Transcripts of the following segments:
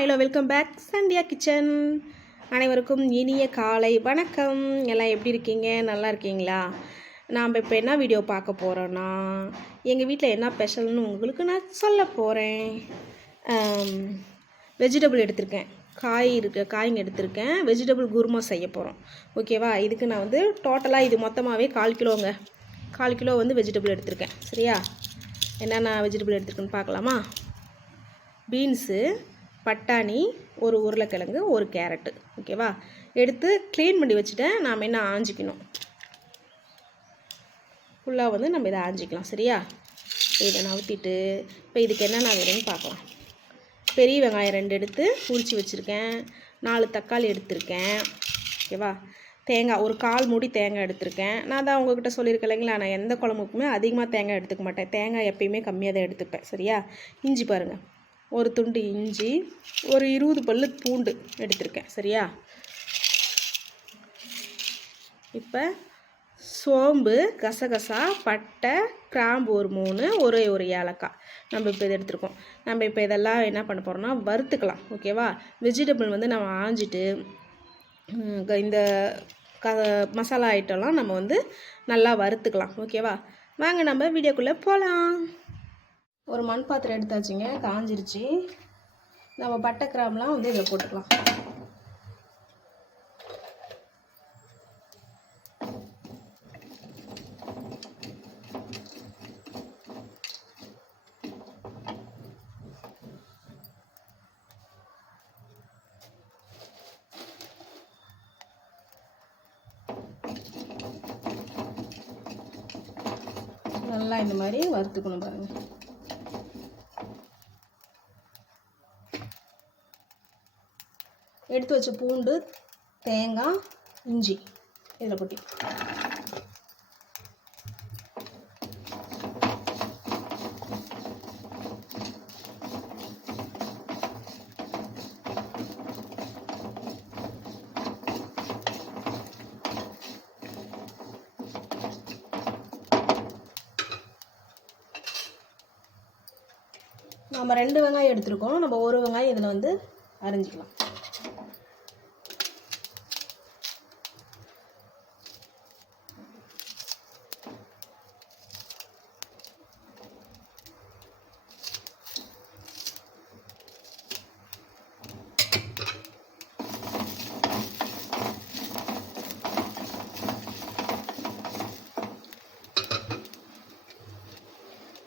Hello, welcome back Sandhya kitchen. அனைவருக்கும் இனிய காலை வணக்கம். எல்லாம் எப்படி இருக்கீங்க? நல்லா இருக்கீங்களா? நாம் இப்போ என்ன வீடியோ பார்க்க போகிறோன்னா, எங்கள் வீட்டில் என்ன ஸ்பெஷல்னு உங்களுக்கு நான் சொல்ல போகிறேன். வெஜிடபிள் எடுத்திருக்கேன், காய்ங்க எடுத்திருக்கேன். வெஜிடபிள் குருமா செய்ய போகிறோம். ஓகேவா? இதுக்கு நான் வந்து டோட்டலாக இது மொத்தமாகவே 1/4 கிலோ வந்து வெஜிடபிள் எடுத்திருக்கேன். சரியா? என்னென்ன வெஜிடபிள் எடுத்திருக்குன்னு பார்க்கலாமா? பீன்ஸு, பட்டாணி, ஒரு உருளைக்கிழங்கு, ஒரு கேரட்டு. ஓகேவா? எடுத்து க்ளீன் பண்ணி வச்சுட்டேன். நாம் என்ன ஆஞ்சிக்கணும், ஃபுல்லாக வந்து நம்ம இதை ஆஞ்சிக்கலாம். சரியா? இதை நவுத்திட்டு இப்போ இதுக்கு என்னென்ன வேணும்னு பார்க்கலாம். பெரிய வெங்காயம் 2 எடுத்து உரித்து வச்சுருக்கேன். 4 தக்காளி எடுத்திருக்கேன். ஓகேவா? தேங்காய் ஒரு 1/4 மூடி தேங்காய் எடுத்திருக்கேன். நான் தான் உங்கள்கிட்ட சொல்லியிருக்கேன் இல்லைங்களா, நான் எந்த குழம்புக்குமே அதிகமாக தேங்காய் எடுத்துக்க மாட்டேன். தேங்காய் எப்பயுமே கம்மியாக தான் எடுத்துப்பேன். சரியா? இஞ்சி பாருங்கள், ஒரு துண்டு இஞ்சி, ஒரு 20 பல்லு பூண்டு எடுத்திருக்கேன். சரியா? இப்போ சோம்பு, கசகசா, பட்டை, கிராம்பு ஒரு 3, ஒரு ஏலக்காய் நம்ம இப்போ இதை எடுத்துருக்கோம். நம்ம இப்போ இதெல்லாம் என்ன பண்ண போகிறோம்னா வறுத்துக்கலாம். ஓகேவா? வெஜிடபிள் வந்து நம்ம ஆஞ்சிட்டு இந்த மசாலா ஐட்டம்லாம் நம்ம வந்து நல்லா வறுத்துக்கலாம். ஓகேவா? வாங்க நம்ம வீடியோக்குள்ளே போகலாம். ஒரு மண் பாத்திரம் எடுத்தாச்சுங்க, காஞ்சிருச்சு. நம்ம பட்டை கிராம்பெலாம் வந்து இதில் போட்டுக்கலாம். நல்லா இந்த மாதிரி வறுத்துக்கணும் பாருங்கள். எடுத்து வச்ச பூண்டு, தேங்காய், இஞ்சி இதில் கொட்டி நம்ம 2 வெங்காயம் எடுத்துருக்கோம். நம்ம ஒரு வெங்காயம் இதில் வந்து அரிஞ்சிக்கலாம்.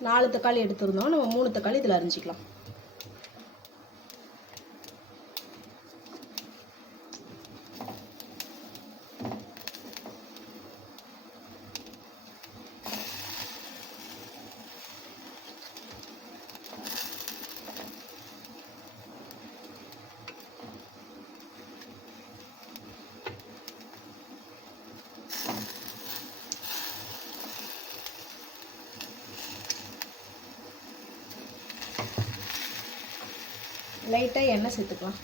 நாலு தக்காளி எடுத்துருந்தோம், நம்ம 3 தக்காளி இதில் அரிஞ்சிக்கலாம். லைட்டாக எண்ணெய் சேர்த்துக்கலாம்.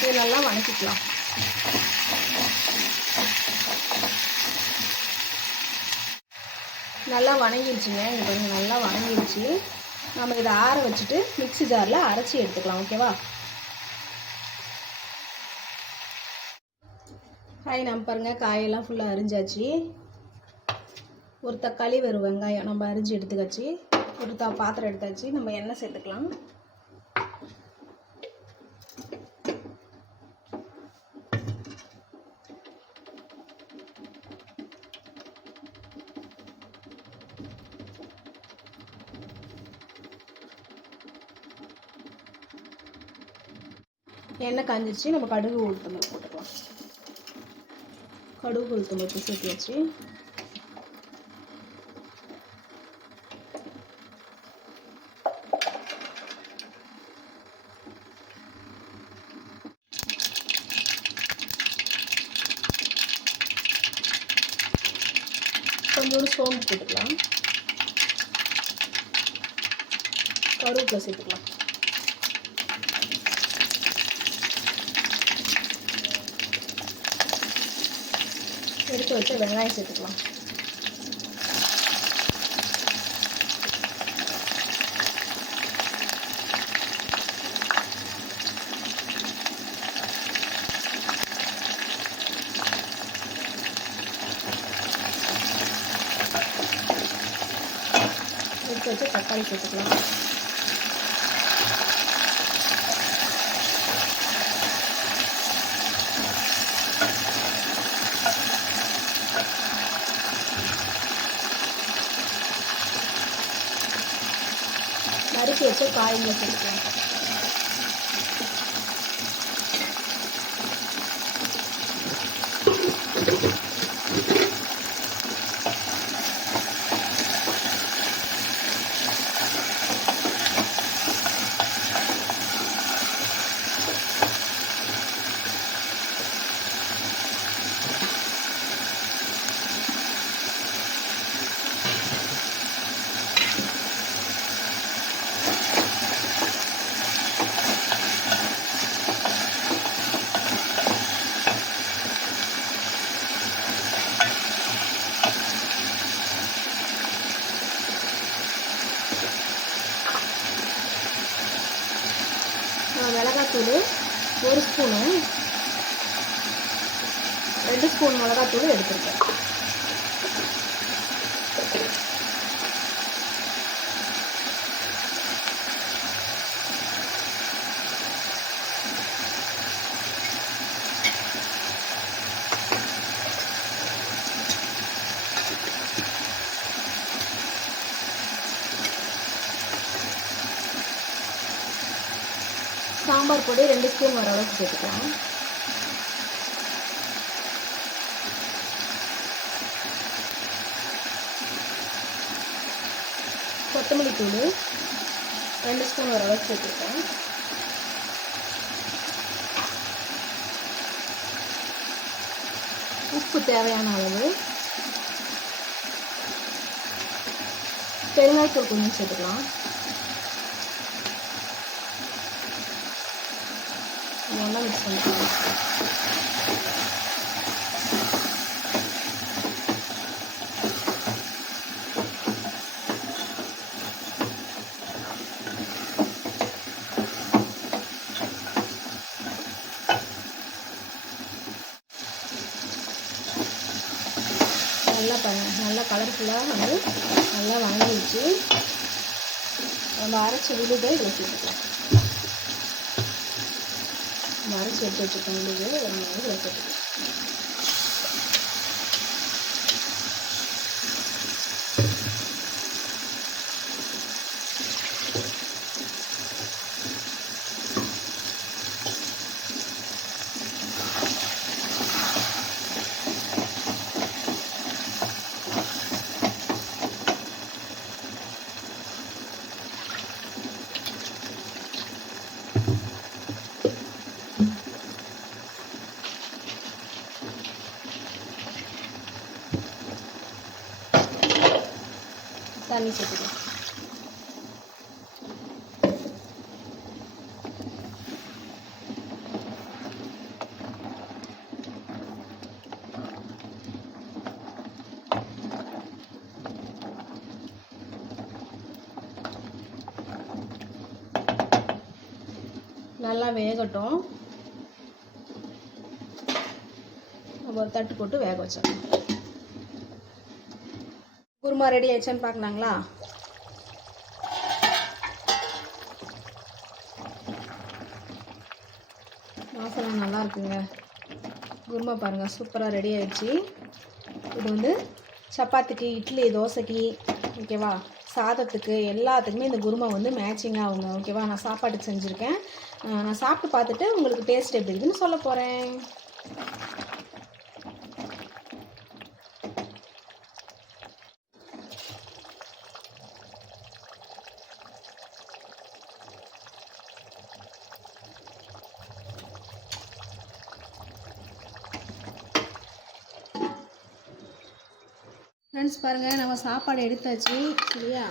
இது நல்லா வதக்கிக்கலாம். நல்லா வணங்கிடுச்சுங்க. இது கொஞ்சம் நல்லா வணங்கிடுச்சு. நம்ம இதை ஆற வச்சுட்டு மிக்ஸி ஜாரில் அரைச்சி எடுத்துக்கலாம். ஓகேவா? நம்ம பாருங்கள், காயெல்லாம் ஃபுல்லாக அரிஞ்சாச்சு. ஒரு தக்காளி, ஒரு வெங்காயம் நம்ம அரிஞ்சு எடுத்துக்காச்சு. ஒரு பாத்திரம் எடுத்தாச்சு. நம்ம எண்ணெய் சேர்த்துக்கலாம். எண்ணெய் காஞ்சிச்சு. நம்ம கடுகு உளுத்தம் போட்டுக்கலாம். கடுகு உளுத்தம் பருப்பு சேர்த்தியாச்சு. கொஞ்சோண்டு சோம்பு போட்டுக்கலாம். கருவேப்பிலை சேர்த்துக்கலாம். எடுத்து வச்சு வெங்காயம் சேர்த்துக்கலாம். எடுத்து வச்சு தக்காளி சேர்த்துக்கலாம். நறுக்கி வச்சு காய்களை சேர்த்துக்கலாம். மிளகாத்தூள் 1 ஸ்பூனு, 2 ஸ்பூன் மிளகாத்தூள் எடுத்துருக்கேன். சாம்பார் பொடி 2 ஸ்பூன் வர அளவுக்கு சேர்த்துக்கலாம். கொத்தமல்லி தூள் 2 ஸ்பூன் வர அளவுக்கு சேர்த்துருக்கேன். உப்பு தேவையான அளவு, பெருங்காயத்தூள் கொஞ்சம் சேர்த்துக்கலாம். நல்லா மிக்ஸ் பண்ணிக்கலாம். நல்லா கலர்ஃபுல்லாக வந்து நல்லா வதங்கிடுச்சு. நம்ம அரைச்சி விழுதை இதில் சேர்த்துக்கலாம். அரைச்சி எடுத்து வச்சுருக்கோம் விழுது இதில் சேர்த்துக்கலாம். தண்ணி சேர்த்துக்கலாம். நல்லா வேகட்டும். நம்ம ஒரு தட்டு போட்டு வேக வச்சிடலாம். குருமா ரெடி ஆயிடுச்சான்னு பார்க்கலாங்களா? வாசனை நல்லா இருக்குங்க. குருமா பாருங்கள், சூப்பராக ரெடி ஆயிடுச்சு. இது வந்து சப்பாத்திக்கு, இட்லி, தோசைக்கு, ஓகேவா, சாதத்துக்கு எல்லாத்துக்குமே இந்த குருமா வந்து மேட்சிங்காக ஆகுங்க. ஓகேவா, நான் சாப்பாட்டுக்கு செஞ்சுருக்கேன். நான் சாப்பிட்டு பார்த்துட்டு உங்களுக்கு டேஸ்ட் எப்படி இருக்குதுன்னு சொல்ல போகிறேன். ஃப்ரெண்ட்ஸ் பாருங்கள், நம்ம சாப்பாடு எடுத்தாச்சு சரியா.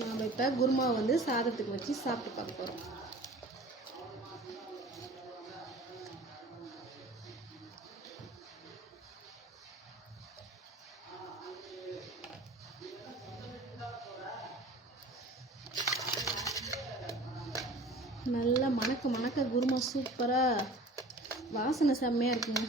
நம்ம இப்போ குருமாவை வந்து சாதத்துக்கு வச்சு சாப்பிட்டு பார்க்க போகிறோம். நல்லா மணக்க குருமா சூப்பராக வாசனை செம்மையாக இருக்குங்க.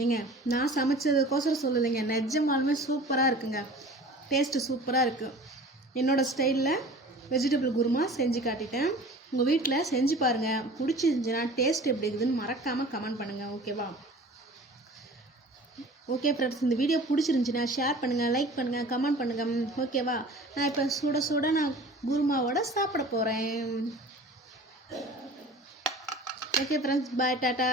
ஏங்க நான் சமைச்சதுக்கோசரம் சொல்லலைங்க, நிஜமாலுமே சூப்பராக இருக்குங்க. டேஸ்ட்டு சூப்பராக இருக்குது. என்னோடய ஸ்டைலில் வெஜிடபிள் குருமா செஞ்சு காட்டிட்டேன். உங்கள் வீட்டில் செஞ்சு பாருங்கள். பிடிச்சிருந்துச்சுன்னா டேஸ்ட் எப்படி இருக்குதுன்னு மறக்காமல் கமெண்ட் பண்ணுங்கள். ஓகேவா? ஓகே ஃப்ரெண்ட்ஸ், இந்த வீடியோ பிடிச்சிருந்துச்சின்னா ஷேர் பண்ணுங்கள், லைக் பண்ணுங்கள், கமெண்ட் பண்ணுங்கள். ஓகேவா? நான் இப்போ சுட நான் குருமாவோட சாப்பிட போகிறேன். ஓகே ஃப்ரெண்ட்ஸ், பாய், டாட்டா.